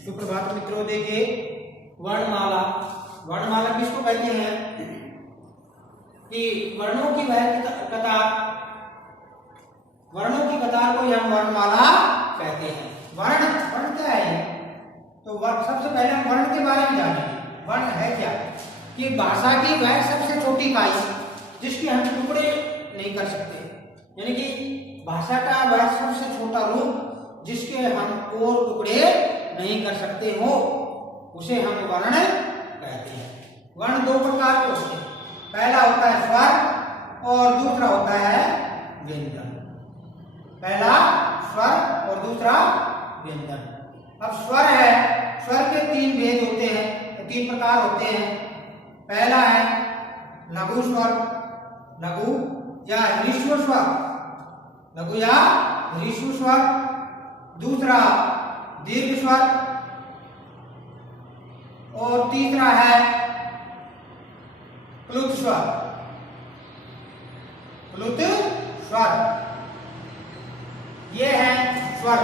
सुप्रभात मित्रों, देखिए वर्णमाला। वर्णमाला किसको कहते हैं कि वर्णों की वह कतार, वर्णों की कतार को हम वर्णमाला कहते हैं। वर्ण वर्ण क्या है? तो सबसे पहले हम वर्ण के बारे में जानेंगे। वर्ण है क्या? कि भाषा की वह सबसे छोटी इकाई जिसके हम टुकड़े नहीं कर सकते, यानी कि भाषा का वह सबसे छोटा रूप जिसके हम और टुकड़े नहीं कर सकते हो, उसे हम वर्ण कहते हैं। वर्ण दो प्रकार के होते हैं, पहला होता है स्वर और दूसरा होता है व्यंजन। पहला स्वर और दूसरा व्यंजन। अब स्वर है, स्वर के तीन भेद होते हैं, तीन प्रकार होते हैं। पहला है लघु स्वर, लघु या ह्रस्व स्वर, लघु या ह्रस्व स्वर। दूसरा दीर्घ स्वर और तीसरा है प्लुत स्वर। प्लुत स्वर ये है स्वर।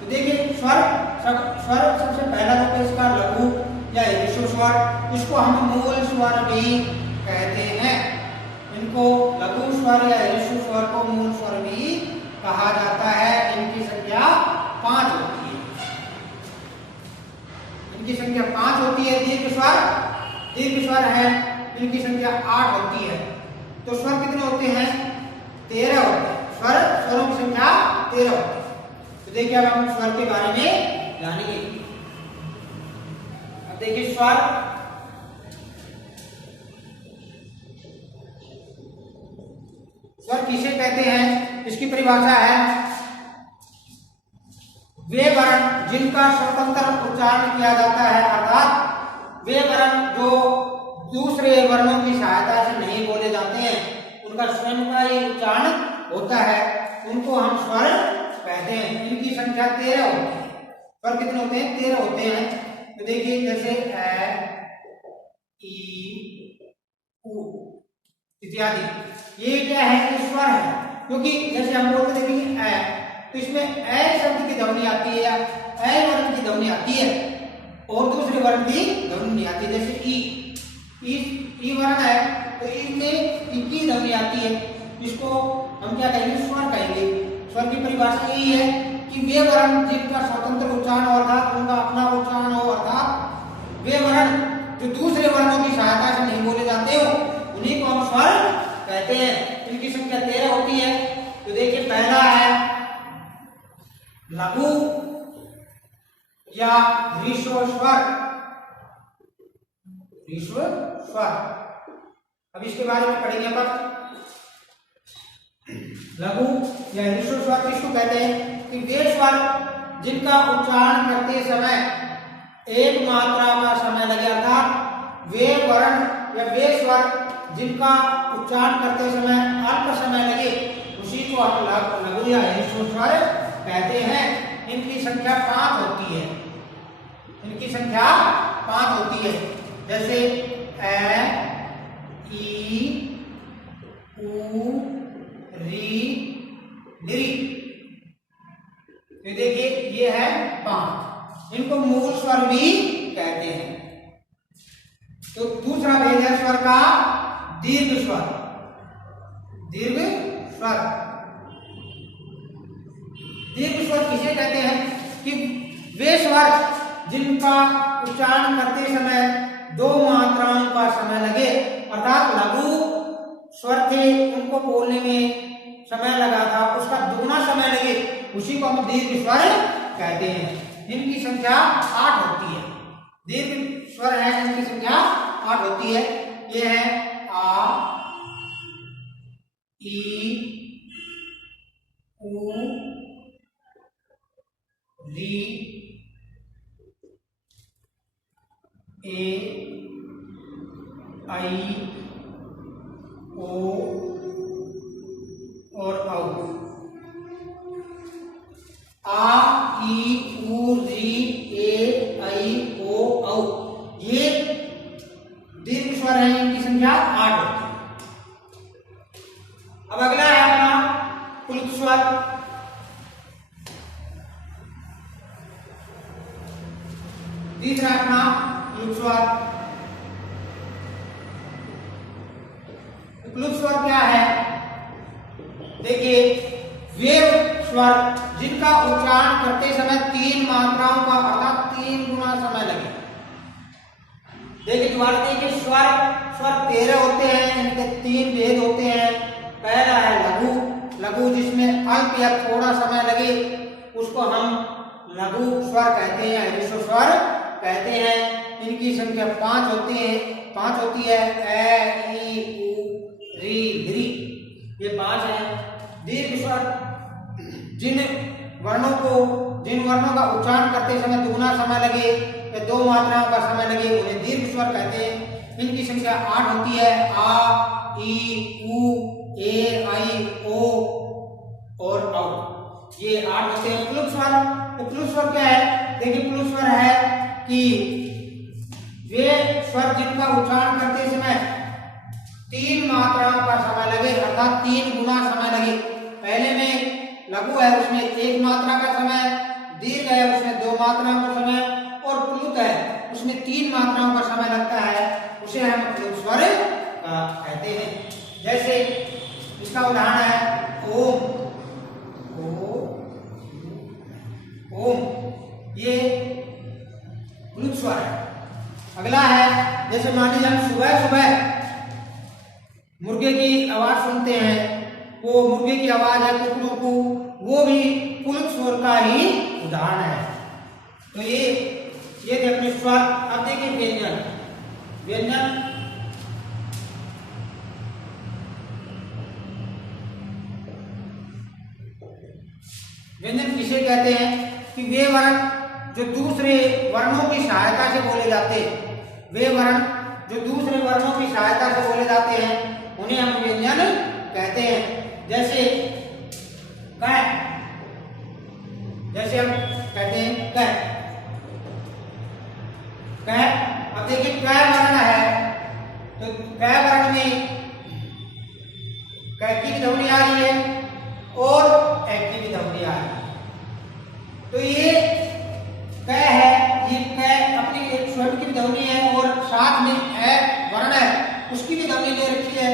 तो देखिए स्वर सबसे पहला रूप है इसका लघु या ह्रस्व स्वर। इसको हम मूल स्वर भी कहते हैं। इनको लघु स्वर या ह्रस्व स्वर को मूल स्वर भी कहा जाता है। इनकी संख्या 5 होती है। इनकी संख्या 5 होती है। दीर्घ स्वर है, इनकी संख्या 8 होती है। तो स्वर कितने होते हैं? 13 होते हैं। स्वरों की संख्या 13 होती है। तो देखिए अब हम स्वर के बारे में जानेंगे। अब देखिए स्वर किसे कहते हैं? इसकी परिभाषा है वे वर्ण जिनका स्वतंत्र उच्चारण किया जाता है, अर्थात वे वर्ण जो दूसरे वर्णों की सहायता से नहीं बोले जाते हैं, उनका स्वयं का ही उच्चारण होता है, उनको हम स्वर कहते हैं। इनकी संख्या 13 होती है। स्वर कितने होते हैं? 13 होते हैं। तो देखिए जैसे ए, ई, उ इत्यादि, ये क्या है? स्वर है। क्योंकि जैसे हम बोलते देखेंगे ए, तो इसमें ए शब्द की ध्वनि आती है या ए वर्ण की ध्वनि आती है और दूसरे वर्ण की ध्वनि नहीं आती। जैसे ई वर्ण है तो ई की ध्वनि आती है, इसको हम क्या कहेंगे? स्वर कहेंगे। स्वर की परिभाषा यही है कि वे वर्ण जिनका स्वतंत्र उच्चारण हो, अर्थात उनका अपना उच्चारण हो, अर्थात वे वर्ण जो दूसरे वर्णों की सहायता से नहीं बोले जाते हो, उन्हीं को हम स्वर कहते हैं। इनकी संख्या 13 होती है। तो देखिए पहला है लघु या ह्रस्व स्वर। ह्रस्व स्वर, अब इसके बारे में पढ़ेंगे अपन। लघु या ह्रस्व स्वर किसको कहते हैं? कि वे स्वर जिनका उच्चारण करते समय एक मात्रा का समय लगे, अर्थात वे वर्ण या वे स्वर जिनका उच्चारण करते समय अल्प समय लगे, उसी को हम लघु या ह्रस्व स्वर कहते हैं। इनकी संख्या 5 होती है। इनकी संख्या 5 होती है। जैसे ए, ई, उ, री, ली। तो देखिए ये है 5। इनको मूल स्वर भी कहते हैं। तो दूसरा भेद है स्वर का दीर्घ स्वर। दीर्घ स्वर, दीर्घ स्वर किसे कहते हैं? कि वे स्वर जिनका उच्चारण करते समय 2 मात्राओं का समय लगे, अर्थात लघु स्वर थे उनको बोलने में समय लगा था, उसका दुगना समय लगे, उसी को हम दीर्घ स्वर कहते हैं। इनकी संख्या 8 होती है। दीर्घ स्वर है, इनकी संख्या 8 होती है। ये है आ, ई, उ, री, ए, आई, ओ और औ। आ, ई, उ, री, ए, आई, ओ, औ, ये दीर्घ स्वर है। इनकी संख्या 8 होती है। अब अगला है अपना प्लुत स्वर। तीसरा अपना क्लुप्त स्वर। क्लुप्त स्वर क्या है? देखिए, वे स्वर जिनका उच्चारण करते समय 3 मात्राओं का अर्थात 3 गुना समय लगे। देखिए दोबारा देखिए, स्वर 13 होते हैं, इनके 3 भेद होते हैं। पहला है लघु, लघु जिसमें अल्प या थोड़ा समय लगे उसको हम लघु स्वर कहते हैं, ह्रस्व स्वर कहते हैं। इनकी संख्या 5 होती है, ए, ई, उ, री, री, ये 5 है। दीर्घ स्वर जिन वर्णों का उच्चारण करते समय दुगुना समय लगे या 2 मात्राओं का समय लगे उन्हें दीर्घ स्वर कहते हैं। इनकी संख्या 8 होती है, आ, ई, उ, ए, आई, ओ और औ, ये 8 होते हैं क्लुप्त स्वर। तो क्लुप्त स्वर क्या है? देखिए क्लुप्त स्वर है कि वे स्वर जिनका उच्चारण करते समय 3 मात्राओं का समय लगे अर्थात 3 गुना समय लगे। पहले में लघु है उसमें 1 मात्रा का समय, दीर्घ है उसमें 2 मात्राओं का समय और प्लुत है उसमें 3 मात्राओं का समय लगता है, उसे हम क्लुप्त स्वर कहते हैं। जैसे इसका उदाहरण है ओम, ओम, ये क्लुप्त स्वर है। अगला है, जैसे मान लीजिए हम सुबह सुबह मुर्गे की आवाज सुनते हैं, वो मुर्गे की आवाज है कुकड़ू, वो भी क्लुप्त स्वर का ही उदाहरण है। तो ये थे अपने स्वर। अब देखिए व्यंजन। व्यंजन किसे कहते हैं? कि वे वर्ण जो दूसरे वर्णों की सहायता से बोले जाते हैं, वे वर्ण जो दूसरे वर्णों की सहायता से बोले जाते हैं उन्हें हम व्यंजन कहते हैं। जैसे क, जैसे हम कहते हैं क। अब देखिए क वर्ण है तो क वर्ण में क की ध्वनि आ रही है और ए की भी ध्वनि आ रही है। तो ये क है, ये क अपनी एक स्वर की ध्वनि है और साथ में ए वर्ण है उसकी भी ध्वनि ले रखी है,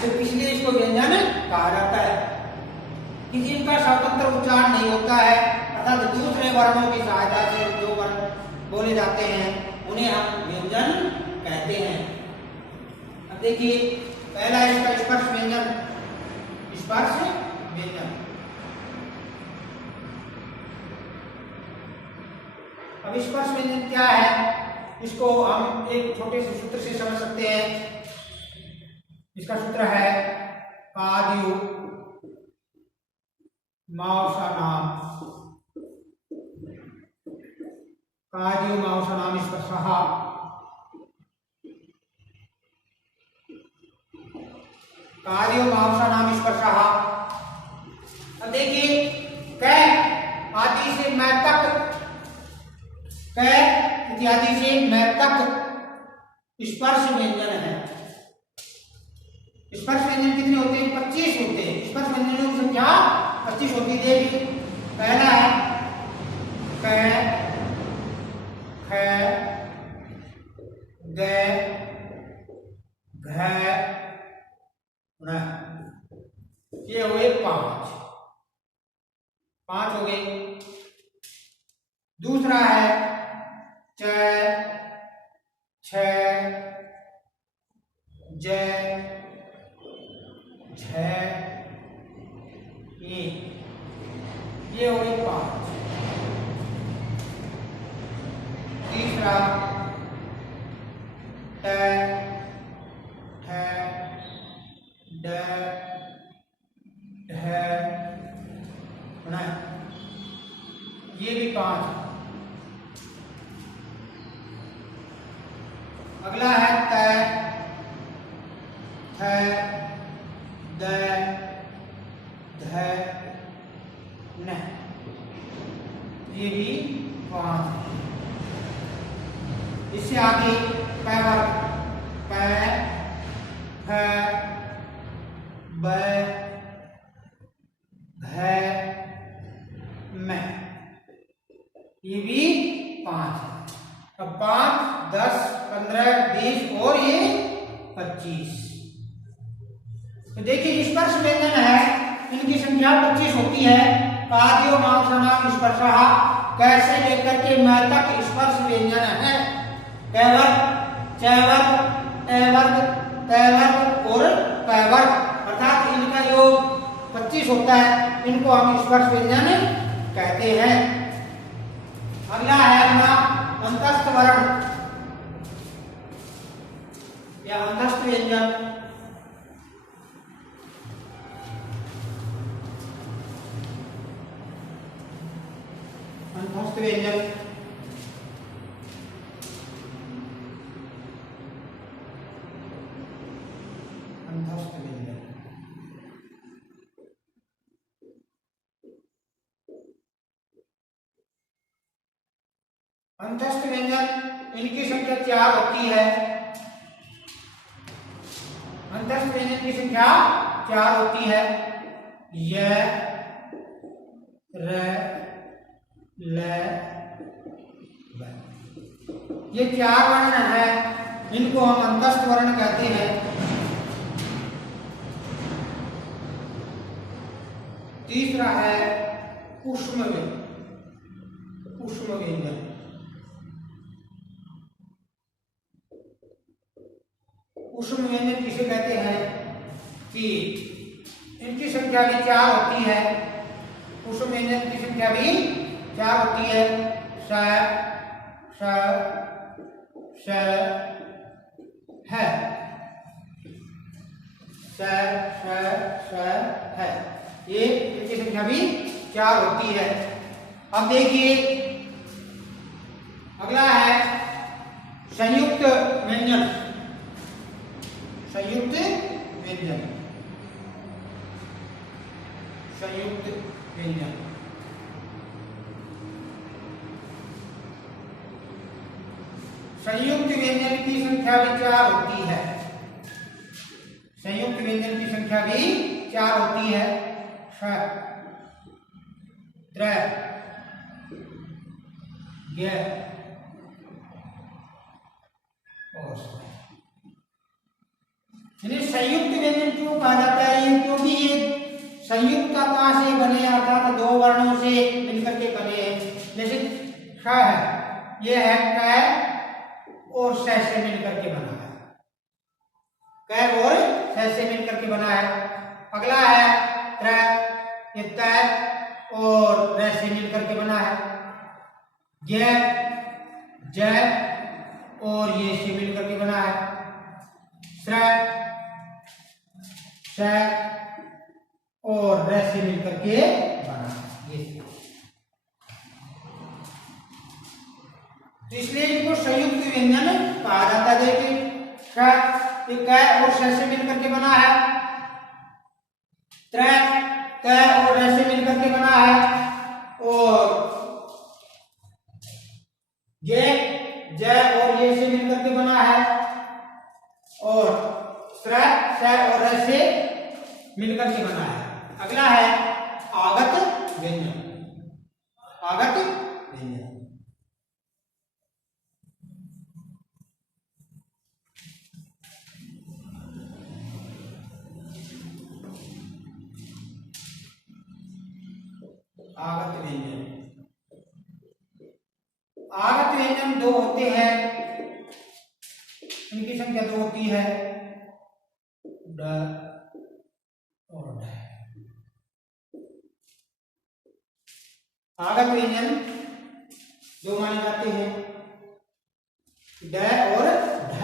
तो इसलिए इसको व्यंजन कहा जाता है। किसी का स्वतंत्र उच्चारण नहीं होता है अर्थात दूसरे वर्णों की सहायता से जो वर्ण बोले जाते हैं उन्हें हम व्यंजन कहते हैं। अब देखिए पहला है इसका स्पर्श व्यंजन। स्पर्श व्यंजन, अब स्पर्श व्यंजन क्या है इसको हम एक छोटे से सूत्र से समझ सकते हैं। इसका सूत्र है कादियो मावसानाम, कादियो मावसानाम स्पर्शः, कादियो मावसानाम स्पर्शः। अब देखिए क आदि से मैं तक, क इत्यादि से मैं तक स्पर्श व्यंजन है। स्पर्श व्यंजन कितने होते हैं? 25 होते हैं। स्पर्श व्यंजनों की संख्या 25 होती है। देखिए पहला है क, ख, ग, घ, ङ, ये हुए 5 हो गए। दूसरा है च, छ, ज, झ, ये हो गए 5। तीसरा ट, ठ, ड, ढ, ण, ये भी 5। अगला है त, थ, द, ध, न, ये भी 5। इससे आगे प वर्ग प, फ, ब, भ, म, ये भी 5 है। अब 5, 10, 15, 20 और ये 25। तो देखिए स्पर्श व्यंजन है, इनकी संख्या 25 होती है। पादयो मांसनाम स्पर्शः कैसे लेकर के मैं तक स्पर्श व्यंजन है। कैवर्ग, चैवर्ग, ऐवर्ग, तैवर्ग और पैवर्ग, अर्थात इनका योग 25 होता है। इनको हम स्पर्श व्यंजन कहते हैं। अगला है अपना अंतस्थ वर्ण या अंतस्थ व्यंजन। अंतस्थ व्यंजन अंतस्थ व्यंजन अंतस्थ व्यंजन इनकी संख्या 4 होती है। अंतस्थ व्यंजन की संख्या 4 होती है। य, र, ल, व, ये 4 वर्ण है, इनको हम अंतस्थ वर्ण कहते हैं। तीसरा है ऊष्म व्यंजन। ऊष्म व्यंजन ऊष्म व्यंजन किसे कहते हैं कि इनकी संख्या भी 4 होती है। ऊष्म व्यंजन की संख्या भी 4 होती है। स, श, श, है, स, श, है, ये इनकी संख्या भी 4 होती है। अब देखिए अगला है संयुक्त व्यंजन। संयुक्त व्यंजन संयुक्त व्यंजन संयुक्त व्यंजन की संख्या भी 4 होती है। संयुक्त व्यंजन की संख्या भी 4 होती है। ष, त्र, ज्ञ और संयुक्त व्यंजन क्यों कहा जाता है? क्योंकि ये संयुक्तता से बने, अर्थात 2 वर्णों से मिलकर के बने हैं। जैसे ख है, ये है क और स से मिलकर के बना है। क और स से मिलकर के बना है। अगला है त्र, ये त और र से मिलकर के बना है। ज्ञ, ज और ये से मिलकर के बना है। श्र, श और र से मिलकर के बना है। ये तो इसलिए इनको संयुक्त व्यंजन कहा जाता है। देखिए क और श से मिलकर के बना है। त्र, त और र से मिलकर के बना है। और ज, ज और ये से मिलकर के बना है। और श्र, श और र से मिलकर के बना है। अगला है आगत व्यंजन। आगत व्यंजन आगत व्यंजन आगत व्यंजन 2 होते हैं। इनकी संख्या 2 होती है। ड और ढ। आगत व्यंजन 2 माने जाते हैं, ड और ढ।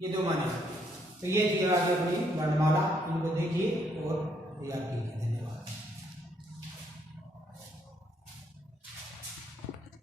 ये 2 माने जाते हैं। तो ये थी आज अपनी वर्णमाला। इनको देखिए और याद कीजिए।